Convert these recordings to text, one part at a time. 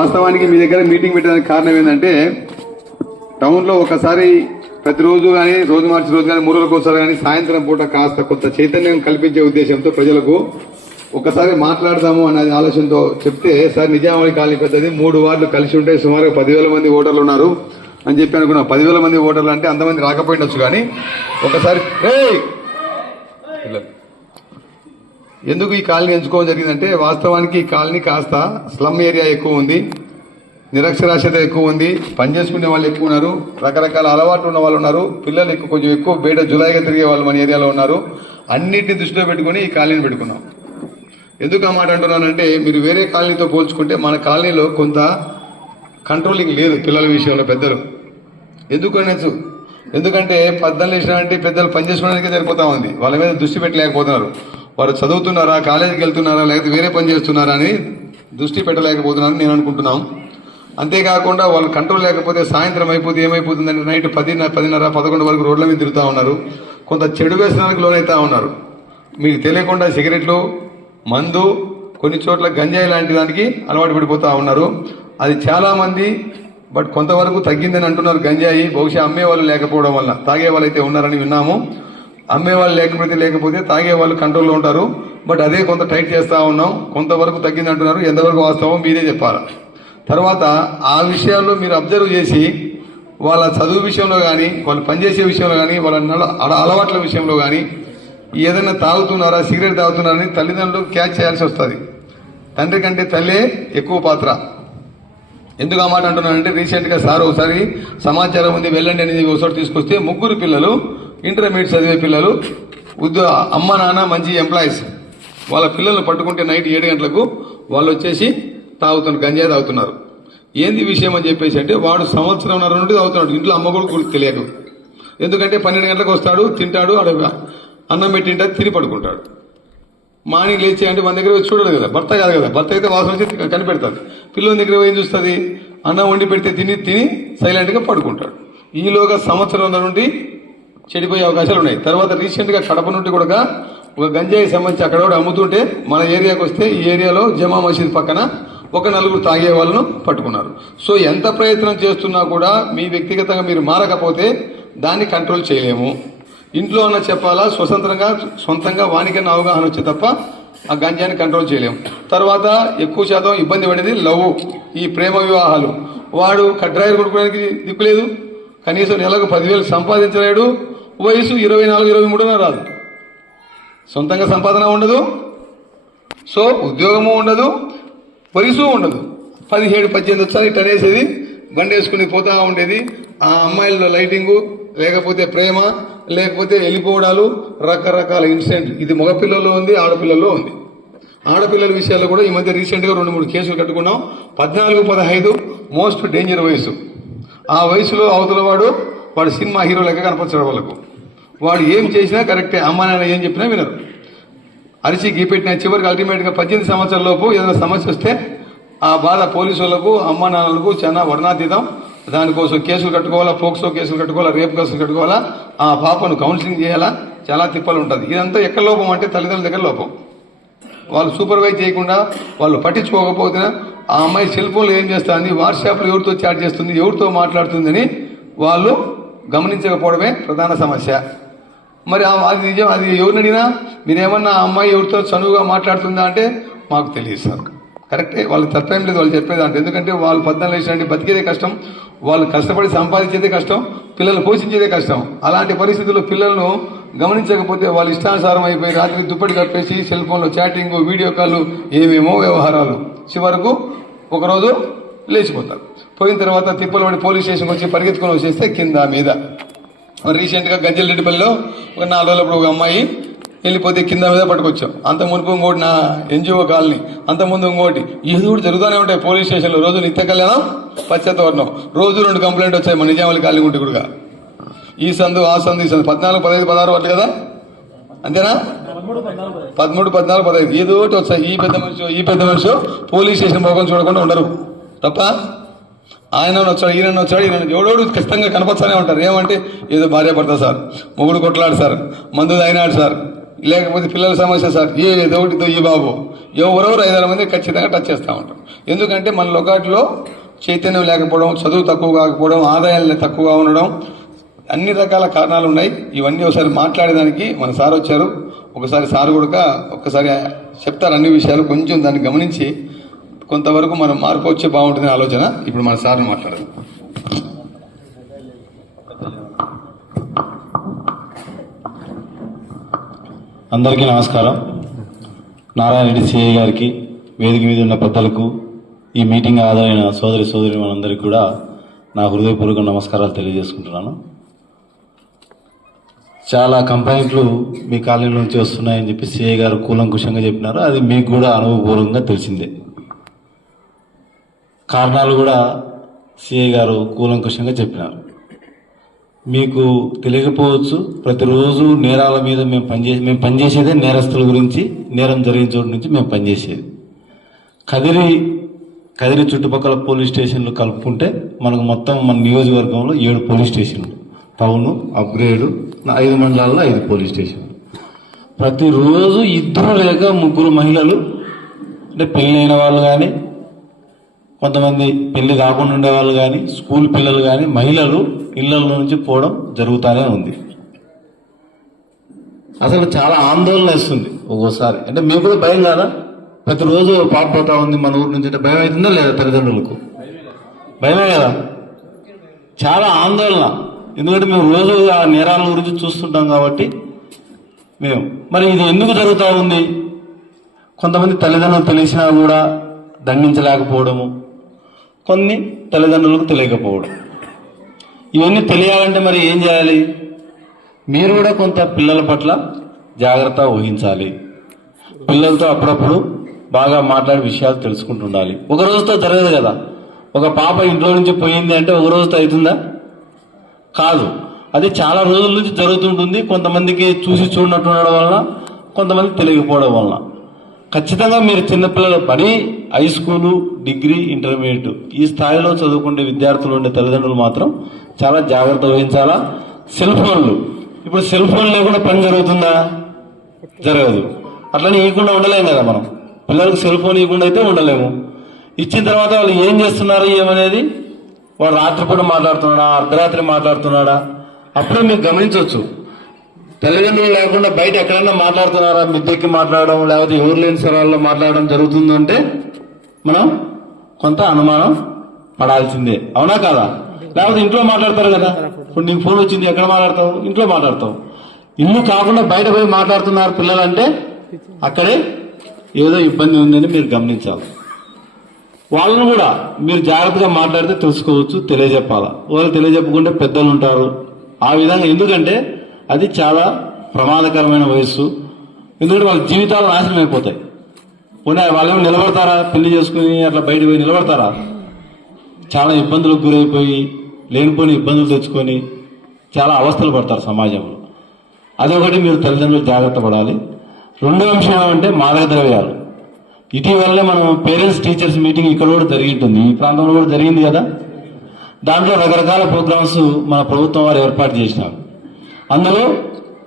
వాస్తవానికి మీ దగ్గర మీటింగ్ పెట్టడానికి కారణం ఏంటంటే టౌన్లో ఒకసారి ప్రతిరోజు కానీ రోజు మార్చి రోజు కానీ మూడు రోజులకు ఒకసారి కానీ సాయంత్రం పూట కాస్త కొంత చైతన్యం కల్పించే ఉద్దేశంతో ప్రజలకు ఒకసారి మాట్లాడదాము అనే ఆలోచనతో చెప్తే సార్ నిజామాబాద్ కాలనీ పెద్దది మూడు వార్డులు కలిసి ఉంటే సుమారు పదివేల మంది ఓటర్లు ఉన్నారు. అని చెప్పి అనుకున్నాం. పదివేల మంది ఓటర్లు అంటే అంతమంది రాకపోయిండొచ్చు కానీ ఒకసారి పిల్లలు. ఎందుకు ఈ కాలనీ ఎంచుకోవడం జరిగిందంటే వాస్తవానికి ఈ కాలనీ కాస్త స్లమ్ ఏరియా ఎక్కువ ఉంది నిరక్షరాస్యత ఎక్కువ ఉంది పని చేసుకునే వాళ్ళు ఎక్కువ ఉన్నారు రకరకాల అలవాట్లు ఉన్న వాళ్ళు ఉన్నారు పిల్లలు ఎక్కువ కొంచెం ఎక్కువ బయట జులాయిగా తిరిగే వాళ్ళు మన ఏరియాలో ఉన్నారు. అన్నిటిని దృష్టిలో పెట్టుకుని ఈ కాలనీని పెట్టుకున్నాం. ఎందుకు ఆ మాట అంటున్నానంటే మీరు వేరే కాలనీతో పోల్చుకుంటే మన కాలనీలో కొంత కంట్రోలింగ్ లేదు పిల్లల విషయంలో పెద్దలు. ఎందుకు అనొచ్చు? ఎందుకంటే వేసిన అంటే పెద్దలు పనిచేసుకోవడానికే సరిపోతా ఉంది. వాళ్ళ మీద దృష్టి పెట్టలేకపోతున్నారు. వారు చదువుతున్నారా కాలేజీకి వెళ్తున్నారా లేకపోతే వేరే పని చేస్తున్నారా అని దృష్టి పెట్టలేకపోతున్నారని నేను అనుకుంటున్నాం. అంతేకాకుండా వాళ్ళు కంట్రోల్ లేకపోతే సాయంత్రం అయిపోతే ఏమైపోతుందంటే నైట్ పది పదిన్నర పదకొండు వరకు రోడ్ల మీద తిరుగుతూ ఉన్నారు. కొంత చెడు వ్యసనానికి లోనైతా ఉన్నారు. మీకు తెలియకుండా సిగరెట్లు మందు కొన్ని చోట్ల గంజాయి లాంటి దానికి అలవాటు పడిపోతూ ఉన్నారు. అది చాలామంది బట్ కొంతవరకు తగ్గిందని అంటున్నారు గంజాయి. బహుశా అమ్మే వాళ్ళు లేకపోవడం వల్ల తాగే వాళ్ళు అయితే ఉన్నారని విన్నాము. అమ్మే వాళ్ళు లేకపోతే లేకపోతే తాగే వాళ్ళు కంట్రోల్లో ఉంటారు. బట్ అదే కొంత టైట్ చేస్తూ ఉన్నాం. కొంతవరకు తగ్గింది అంటున్నారు. ఎంతవరకు వాస్తవం మీరే చెప్పాలి. తర్వాత ఆ విషయాల్లో మీరు అబ్జర్వ్ చేసి వాళ్ళ చదువు విషయంలో కానీ వాళ్ళు పనిచేసే విషయంలో కానీ వాళ్ళ నల- అలవాట్ల విషయంలో కానీ ఏదైనా తాగుతున్నారా సిగరెట్ తాగుతున్నారని తల్లిదండ్రులు క్యాచ్ చేయాల్సి వస్తుంది. తండ్రి కంటే తల్లే ఎక్కువ పాత్ర. ఎందుకు ఆ మాట అంటున్నానంటే రీసెంట్గా సార్ ఒకసారి సమాచారం ఉంది వెళ్ళండి అనేది ఒకసారి తీసుకొస్తే ముగ్గురు పిల్లలు ఇంటర్మీడియట్ చదివే పిల్లలు ఉద్యో అమ్మ నాన్న మంచి ఎంప్లాయీస్ వాళ్ళ పిల్లల్ని పట్టుకుంటే నైట్ ఏడు గంటలకు వాళ్ళు వచ్చేసి తాగుతున్నారు గంజాయి తాగుతున్నారు. ఏంది విషయం అని చెప్పేసి అంటే వాడు సంవత్సరంన్నర నుండి తాగుతున్నాడు. ఇంట్లో అమ్మ కూడా తెలియదు ఎందుకంటే పన్నెండు గంటలకు వస్తాడు తింటాడు ఆడ అన్నం పెట్టింటే తిని పడుకుంటాడు. మార్నింగ్ లేచి అంటే మన దగ్గర చూడడు కదా భర్త కాదు కదా. భర్త అయితే వాసన వచ్చి కనిపెడతాడు. పిల్లల దగ్గర ఏం చూస్తుంది? అన్నం వండి పెడితే తిని తిని సైలెంట్గా పడుకుంటాడు. ఈలోగా సంవత్సరం నుండి చెడిపోయే అవకాశాలు ఉన్నాయి. తర్వాత రీసెంట్గా కడప నుండి కూడా ఒక గంజాయి సంబంధించి అక్కడ కూడా అమ్ముతుంటే మన ఏరియాకి వస్తే ఈ ఏరియాలో జమా మసీద్ పక్కన ఒక నలుగురు తాగే వాళ్ళను పట్టుకున్నారు. సో ఎంత ప్రయత్నం చేస్తున్నా కూడా మీ వ్యక్తిగతంగా మీరు మారకపోతే దాన్ని కంట్రోల్ చేయలేము. ఇంట్లో అన్న చెప్పాలా స్వతంత్రంగా సొంతంగా వానికన్నా అవగాహన వచ్చే తప్ప ఆ గంజాన్ని కంట్రోల్ చేయలేము. తర్వాత ఎక్కువ శాతం ఇబ్బంది పడేది లవ్ ఈ ప్రేమ వివాహాలు. వాడు కడ్రాయలు కొనుక్కోవడానికి దిక్కులేదు కనీసం నెలకు పదివేలు సంపాదించలేడు. వయసు ఇరవై నాలుగు ఇరవై మూడున రాదు. సొంతంగా సంపాదన ఉండదు. సో ఉద్యోగము ఉండదు. వయసు ఉండదు. పదిహేడు పద్దెనిమిది వచ్చారు టనేసేది బండి వేసుకుని పోతా ఉండేది. ఆ అమ్మాయిల లైటింగు లేకపోతే ప్రేమ లేకపోతే వెళ్ళిపోవడాలు రకరకాల ఇన్సిడెంట్. ఇది మగపిల్లల్లో ఉంది ఆడపిల్లల్లో ఉంది. ఆడపిల్లల విషయాల్లో కూడా ఈ మధ్య రీసెంట్గా రెండు మూడు కేసులు కట్టుకున్నాం. పద్నాలుగు పదహైదు మోస్ట్ డేంజర్ వయసు. ఆ వయసులో అవతల వాడు సినిమా హీరో లెక్క కనపరచాడు వాళ్ళకు. వాడు ఏం చేసినా కరెక్టే. అమ్మ నాన్న ఏం చెప్పినా వినరు. అరిచి గీపెట్టిన చివరికి అల్టిమేట్గా పద్దెనిమిది సంవత్సరాల లోపు ఏదైనా సమస్య వస్తే ఆ బాధ పోలీసు వాళ్ళకు అమ్మ నాన్నలకు చాలా వర్ణాతీతం. దానికోసం కేసులు కట్టుకోవాలా పోక్సో కేసులు కట్టుకోవాలా రేప్ కేసులు కట్టుకోవాలా ఆ పాపను కౌన్సిలింగ్ చేయాలా చాలా తిప్పలు ఉంటుంది. ఇదంతా ఎక్కడ లోపం అంటే తల్లిదండ్రుల దగ్గర లోపం. వాళ్ళు సూపర్వైజ్ చేయకుండా వాళ్ళు పట్టించుకోకపోతే ఆ అమ్మాయి సెల్ ఫోన్లో ఏం చేస్తుంది? వాట్సాప్లో ఎవరితో చాట్ చేస్తుంది? ఎవరితో మాట్లాడుతుందని వాళ్ళు గమనించకపోవడమే ప్రధాన సమస్య. మరి ఆ- అది నిజం అది ఎవరిని అడిగినా మీరేమన్నా ఆ అమ్మాయి ఎవరితో చనువుగా మాట్లాడుతుందా? అంటే మాకు తెలియదు సార్. కరెక్టే వాళ్ళు తప్పేం లేదు వాళ్ళు చెప్పేదాంటే. ఎందుకంటే వాళ్ళు పద్నాలుగు వేసినట్టు బతికేదే కష్టం వాళ్ళు కష్టపడి సంపాదించేదే కష్టం పిల్లలు పోషించేదే కష్టం. అలాంటి పరిస్థితుల్లో పిల్లలను గమనించకపోతే వాళ్ళ ఇష్టానుసారం అయిపోయి రాత్రి దుప్పటి కప్పేసి సెల్ ఫోన్లో చాటింగ్ వీడియో కాల్ ఏమేమో వ్యవహారాలు. చివరకు ఒకరోజు లేచిపోతారు. పోయిన తర్వాత తిప్పలు పోలీస్ స్టేషన్కి వచ్చి పరిగెత్తుకొని వచ్చేస్తే కింద మీద. మరి రీసెంట్గా గజ్జలరెడ్డిపల్లిలో ఒక నాలుగు రోజులప్పుడు ఒక అమ్మాయి వెళ్ళిపోతే కింద మీద పట్టుకొచ్చాం. అంత మునుపు ఇంకోటి నా ఎన్జిఓ కాలనీ అంత ముందు ఇంకోటి. ఏదో కూడా జరుగుతూనే ఉంటాయి పోలీస్ స్టేషన్లో. రోజు నిత్య కళ్యాణం పశ్చాత్తవర్ణం. రోజు రెండు కంప్లైంట్ వచ్చాయి మన నిజామాలి కాలనీ గుంటి కూడా. ఈ సందు ఆ సందు ఈ సందు. పద్నాలుగు పదహైదు పదహారు వాళ్ళు కదా? అంతేనా? పదమూడు పద్నాలుగు పదహైదు. ఏదో ఒకటి వచ్చాయి ఈ పెద్ద మనిషి ఈ పెద్ద మనిషి పోలీస్ స్టేషన్ పోకం చూడకుండా ఉండరు. తప్ప ఆయన వచ్చాడు ఈయన వచ్చాడు ఈయన ఎవడోడు ఖచ్చితంగా కనపచ్చానే ఉంటారు. ఏమంటే ఏదో భార్య భర్త సార్ మొగుడు కొట్లాడు సార్ మందు తాగినాడు సార్ లేకపోతే పిల్లల సమస్య సార్ ఏ ఏదో ఈ బాబు. ఎవరెవరు ఐదారు మంది ఖచ్చితంగా టచ్ చేస్తూ ఉంటారు. ఎందుకంటే మన లొకాట్లో చైతన్యం లేకపోవడం చదువు తక్కువ కాకపోవడం ఆదాయాలు తక్కువగా ఉండడం అన్ని రకాల కారణాలు ఉన్నాయి. ఇవన్నీ ఒకసారి మాట్లాడేదానికి మన సార్ వచ్చారు. ఒకసారి సార్ కూడా ఒక్కసారి చెప్తారు అన్ని విషయాలు. కొంచెం దాన్ని గమనించి కొంతవరకు మనం మార్పు వచ్చే బాగుంటుంది ఆలోచన ఇప్పుడు మన సార్ని మాట్లాడదు. అందరికీ నమస్కారం. నారాయణ రెడ్డి సిఐ గారికి వేదిక మీద ఉన్న పెద్దలకు ఈ మీటింగ్ ఆదరైన సోదరి సోదరి మనందరికీ కూడా నా హృదయపూర్వక నమస్కారాలు తెలియజేసుకుంటున్నాను. చాలా కంప్లైంట్లు మీ కాలనీ నుంచి వస్తున్నాయని చెప్పి సిఐ గారు కూలంకుషంగా చెప్పినారు. అది మీకు కూడా అనుభవపూర్వకంగా తెలిసిందే. కారణాలు కూడా సిఐ గారు కూలంకుషంగా చెప్పినారు. మీకు తెలియకపోవచ్చు ప్రతిరోజు నేరాల మీద మేము పనిచేసి మేము పనిచేసేదే నేరస్తుల గురించి నేరం జరిగిన చోటు నుంచి మేము పనిచేసేది. కదిరి కదిరి చుట్టుపక్కల పోలీస్ స్టేషన్లు కలుపుకుంటే మనకు మొత్తం మన నియోజకవర్గంలో ఏడు పోలీస్ స్టేషన్లు. టౌను అప్గ్రేడ్ ఐదు మండలాల్లో ఐదు పోలీస్ స్టేషన్లు. ప్రతిరోజు ఇద్దరు లేక ముగ్గురు మహిళలు అంటే పెళ్ళైన వాళ్ళు కానీ కొంతమంది పెళ్ళి కాకుండా ఉండేవాళ్ళు కానీ స్కూల్ పిల్లలు కానీ మహిళలు ఇళ్ళ నుంచి పోవడం జరుగుతూనే ఉంది. అసలు చాలా ఆందోళన వేస్తుంది ఒక్కోసారి. అంటే మీకు కూడా భయం కాదా? ప్రతిరోజు పాట పోతా ఉంది మన ఊరు నుంచి అంటే భయం అవుతుందా లేదా తల్లిదండ్రులకు? భయమే కదా? చాలా ఆందోళన. ఎందుకంటే మేము రోజు ఆ నేరాల గురించి చూస్తుంటాం కాబట్టి మేము. మరి ఇది ఎందుకు జరుగుతూ ఉంది? కొంతమంది తల్లిదండ్రులు తెలిసినా కూడా దండించలేకపోవడము. కొన్ని తల్లిదండ్రులకు తెలియకపోవడం. ఇవన్నీ తెలియాలంటే మరి ఏం చేయాలి? మీరు కూడా కొంత పిల్లల పట్ల జాగ్రత్త వహించాలి. పిల్లలతో అప్పుడప్పుడు బాగా మాట్లాడే విషయాలు తెలుసుకుంటుండాలి. ఒక రోజుతో జరగదు కదా. ఒక పాప ఇంట్లో నుంచి పోయింది అంటే ఒక రోజుతో అవుతుందా? కాదు. అది చాలా రోజుల నుంచి జరుగుతుంటుంది. కొంతమందికి చూసి చూడనట్టు ఉండడం వలన కొంతమంది తెలియకపోవడం వలన. ఖచ్చితంగా మీరు చిన్నపిల్లలు పని హై స్కూలు డిగ్రీ ఇంటర్మీడియట్ ఈ స్థాయిలో చదువుకునే విద్యార్థులు ఉండే తల్లిదండ్రులు మాత్రం చాలా జాగ్రత్త వహించాలా? సెల్ ఫోన్లు ఇప్పుడు సెల్ ఫోన్ లేకుండా పని జరుగుతుందా? జరగదు. అట్లనే ఇవ్వకుండా ఉండలేము కదా మనం. పిల్లలకు సెల్ ఫోన్ ఇవ్వకుండా అయితే ఉండలేము. ఇచ్చిన తర్వాత వాళ్ళు ఏం చేస్తున్నారు ఏమనేది? వాడు రాత్రిపూట మాట్లాడుతున్నాడా అర్ధరాత్రి మాట్లాడుతున్నాడా? అప్పుడే మీరు గమనించవచ్చు. తల్లిదండ్రులు లేకుండా బయట ఎక్కడైనా మాట్లాడుతున్నారా? మిద్దెక్కి మాట్లాడడం లేకపోతే ఎవరు లేని స్థలాల్లో మాట్లాడడం జరుగుతుందంటే మనం కొంత అనుమానం పడాల్సిందే. అవునా కాదా? లేకపోతే ఇంట్లో మాట్లాడతారు కదా? ఇప్పుడు నీకు ఫోన్ వచ్చింది ఎక్కడ మాట్లాడతావు? ఇంట్లో మాట్లాడతావు. ఇల్లు కాకుండా బయట పోయి మాట్లాడుతున్నారు పిల్లలంటే అక్కడే ఏదో ఇబ్బంది ఉందని మీరు గమనించాలి. వాళ్ళను కూడా మీరు జాగ్రత్తగా మాట్లాడితే తెలుసుకోవచ్చు తెలియజెప్పాలా? వాళ్ళు తెలియజెప్పకుంటే పెద్దలు ఉంటారు. ఆ విధంగా ఎందుకంటే అది చాలా ప్రమాదకరమైన వయస్సు. ఎందుకంటే వాళ్ళ జీవితాలు నాశనం అయిపోతాయి. పోనీ వాళ్ళు నిలబడతారా? పెళ్ళి చేసుకుని అట్లా బయట పోయి నిలబడతారా? చాలా ఇబ్బందులకు గురైపోయి లేనిపోని ఇబ్బందులు తెచ్చుకొని చాలా అవస్థలు పడతారు సమాజంలో. అదొకటి మీరు తల్లిదండ్రులు జాగ్రత్త పడాలి. రెండో అంశం ఏమంటే మాదక ద్రవ్యాలు ఇటీవలనే మనం పేరెంట్స్ టీచర్స్ మీటింగ్ ఇక్కడ కూడా జరిగింటుంది. ఈ ప్రాంతంలో కూడా జరిగింది కదా? దాంట్లో రకరకాల ప్రోగ్రామ్స్ మన ప్రభుత్వం వారు ఏర్పాటు చేసినారు. అందులో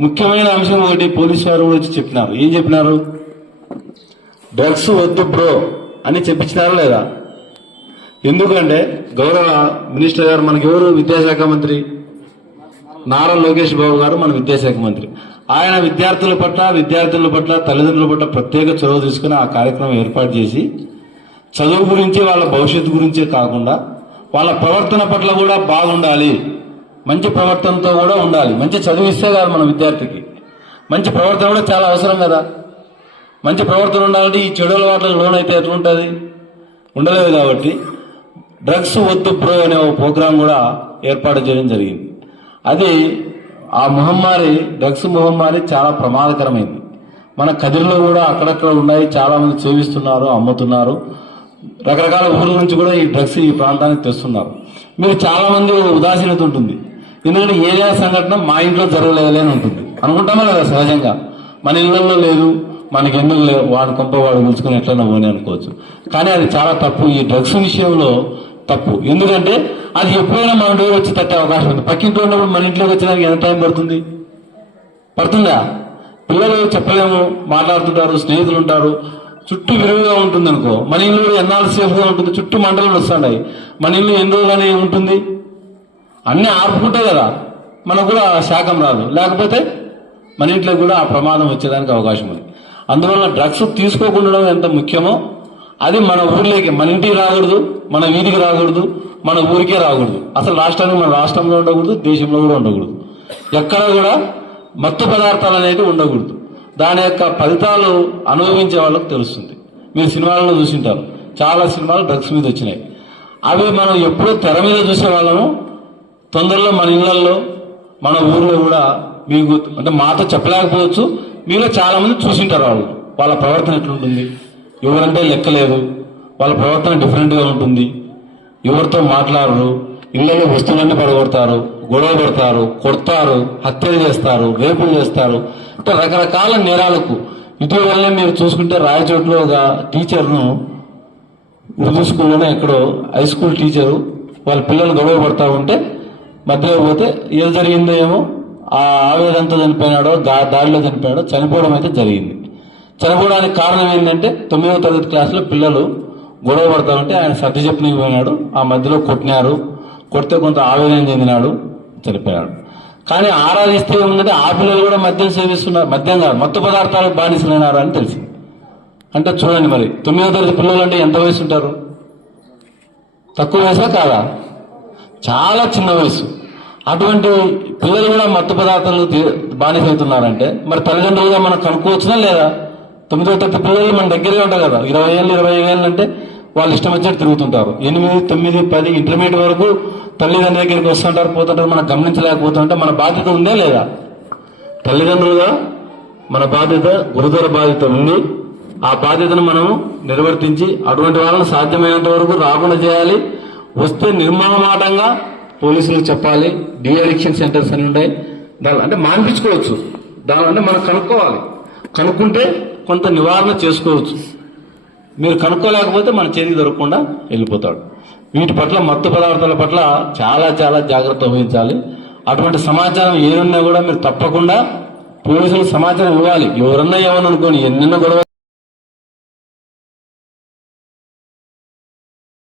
ముఖ్యమైన అంశం ఒకటి పోలీస్ వారు కూడా వచ్చి చెప్పినారు. ఏం చెప్పినారు? డ్రగ్స్ వద్దు బ్రో అని చెప్పించినారా లేదా? ఎందుకంటే గౌరవ మినిస్టర్ గారు మనకి ఎవరు విద్యాశాఖ మంత్రి నారా లోకేష్ బాబు గారు మన విద్యాశాఖ మంత్రి. ఆయన విద్యార్థుల పట్ల విద్యార్థుల పట్ల తల్లిదండ్రుల పట్ల ప్రత్యేక చొరవ తీసుకుని ఆ కార్యక్రమం ఏర్పాటు చేసి చదువు గురించి వాళ్ళ భవిష్యత్తు గురించే కాకుండా వాళ్ళ ప్రవర్తన పట్ల కూడా బాగుండాలి. మంచి ప్రవర్తనతో కూడా ఉండాలి. మంచి చదివిస్తే కాదు మన విద్యార్థికి. మంచి ప్రవర్తన కూడా చాలా అవసరం కదా. మంచి ప్రవర్తన ఉండాలంటే ఈ చెడు అలవాట్లకు లోన్ అయితే ఎట్లుంటుంది? ఉండలేదు కాబట్టి డ్రగ్స్ వద్దు ప్రో అనే ఒక ప్రోగ్రాం కూడా ఏర్పాటు చేయడం జరిగింది. అది ఆ మహమ్మారి డ్రగ్స్ మహమ్మారి చాలా ప్రమాదకరమైంది. మన కదిరిలో కూడా అక్కడక్కడ ఉన్నాయి. చాలామంది సేవిస్తున్నారు అమ్ముతున్నారు. రకరకాల ఊర్ల నుంచి కూడా ఈ డ్రగ్స్ ఈ ప్రాంతానికి తెస్తున్నారు. మీరు చాలామంది ఉదాసీనత ఉంటుంది. ఎందుకంటే ఏదైనా సంఘటన మా ఇంట్లో జరగలేదని ఉంటుంది అనుకుంటామా లేదా సహజంగా? మన ఇళ్ళలో లేదు మనకి ఎందుకు లేవు? వాడు కొంప వాడు కూర్చుకొని ఎట్లా పోనీ అనుకోవచ్చు. కానీ అది చాలా తప్పు. ఈ డ్రగ్స్ విషయంలో తప్పు. ఎందుకంటే అది ఎప్పుడైనా మన డోర్ వచ్చి తట్టే అవకాశం ఉంది. పక్కింట్లో ఉన్నప్పుడు మన ఇంట్లోకి వచ్చడానికి ఎంత టైం పడుతుంది? పడుతుందా? పిల్లలు చెప్పలేము. మాట్లాడుతుంటారు స్నేహితులు ఉంటారు. చుట్టూ విరివిగా ఉంటుంది అనుకో మన ఇల్లు ఎన్నాళ్ళు సేఫ్గా ఉంటుంది? చుట్టూ మంటలు వస్తున్నాయి మన ఇల్లు ఎన్ని రోజులని ఉంటుంది? అన్నీ ఆపుకుంటే కదా మనకు కూడా శాఖం రాదు. లేకపోతే మన ఇంట్లో కూడా ఆ ప్రమాదం వచ్చేదానికి అవకాశం ఉంది. అందువల్ల డ్రగ్స్ తీసుకోకుండా ఎంత ముఖ్యమో అది మన ఊర్లోకి మన ఇంటికి రాకూడదు మన వీధికి రాకూడదు మన ఊరికే రాకూడదు. అసలు రాష్ట్రానికి మన రాష్ట్రంలో ఉండకూడదు దేశంలో కూడా ఉండకూడదు. ఎక్కడ కూడా మత్తు పదార్థాలు అనేవి ఉండకూడదు. దాని యొక్క ఫలితాలు అనుభవించే వాళ్ళకి తెలుస్తుంది. మీరు సినిమాలలో చూసింటారు. చాలా సినిమాలు డ్రగ్స్ మీద వచ్చినాయి. అవి మనం ఎప్పుడూ తెర మీద చూసే వాళ్ళము. తొందరలో మన ఇళ్ళలో మన ఊర్లో కూడా మీకు అంటే మాతో చెప్పలేకపోవచ్చు. మీలో చాలా మంది చూసింటారు వాళ్ళు. వాళ్ళ ప్రవర్తన ఎట్లుంటుంది? ఎవరంటే లెక్కలేదు వాళ్ళ ప్రవర్తన డిఫరెంట్గా ఉంటుంది. ఎవరితో మాట్లాడరు. ఇళ్ళలో వస్తువులన్నీ పడగొడతారు. గొడవ పడతారు. కొడతారు. హత్యలు చేస్తారు. రేపులు చేస్తారు. అంటే రకరకాల నేరాలకు. ఇటీవలనే మీరు చూసుకుంటే రాయచోట్లో ఒక టీచర్ను ఉర్దూ స్కూల్లోనే ఎక్కడో హై స్కూల్ టీచరు వాళ్ళ పిల్లలు గొడవ పడతా ఉంటే మధ్యలో పోతే ఏం జరిగిందో ఏమో ఆ ఆవేదంతో చనిపోయినాడో దా దారిలో చనిపోయాడో చనిపోవడం అయితే జరిగింది. చనిపోవడానికి కారణం ఏంటంటే తొమ్మిదవ తరగతి క్లాసులో పిల్లలు గొడవ పడతామంటే ఆయన సర్ది చెప్పనికి పోయినాడు ఆ మధ్యలో కొట్టినారు కొడితే కొంత ఆవేదన చెందినాడు చనిపోయాడు. కానీ ఆరాధిస్తే ఏముందంటే ఆ పిల్లలు కూడా మద్యం సేవిస్తున్నారు మద్యం కాదు మత్తు పదార్థాలకు బానిసలైనారు అని తెలిసింది. అంటే చూడండి మరి తొమ్మిదో తరగతి పిల్లలు అంటే ఎంత వయసు ఉంటారు? తక్కువ వయసా కాదా? చాలా చిన్న వయసు. అటువంటి పిల్లలు కూడా మత్తు పదార్థాలు బానిసవుతున్నారంటే మరి తల్లిదండ్రులుగా మనం కనుక్కోవచ్చునా లేదా? తొమ్మిదో తొమ్మిది పిల్లలు మన దగ్గరే ఉంటారు కదా. ఇరవై ఏళ్ళు ఇరవై ఏళ్ళు అంటే వాళ్ళు ఇష్టం వచ్చినట్టు తిరుగుతుంటారు. ఎనిమిది తొమ్మిది పది ఇంటర్మీడియట్ వరకు తల్లిదండ్రుల దగ్గరికి వస్తుంటారు పోతుంటారు మనం గమనించలేకపోతుంటే. మన బాధ్యత ఉందే లేదా? తల్లిదండ్రులుగా మన బాధ్యత గురుతర బాధ్యత ఉంది ఆ బాధ్యతను మనం నిర్వర్తించి అటువంటి వాళ్ళని సాధ్యమైనంత వరకు రాకుండా చేయాలి. వస్తే నిర్మమాటంగా పోలీసులకు చెప్పాలి డి అడిక్షన్ సెంటర్స్ అని ఉంటాయి దాని అంటే మాన్పించుకోవచ్చు. దాని అంటే మనం కనుక్కోవాలి. కనుక్కుంటే కొంత నివారణ చేసుకోవచ్చు. మీరు కనుక్కోలేకపోతే మన చేతి దొరకకుండా వెళ్ళిపోతాడు. వీటి పట్ల మత్తు పదార్థాల పట్ల చాలా చాలా జాగ్రత్త వహించాలి. అటువంటి సమాచారం ఏదున్నా కూడా మీరు తప్పకుండా పోలీసులకు సమాచారం ఇవ్వాలి. ఎవరన్నా ఏమని అనుకోని ఎన్నెన్నో గొడవ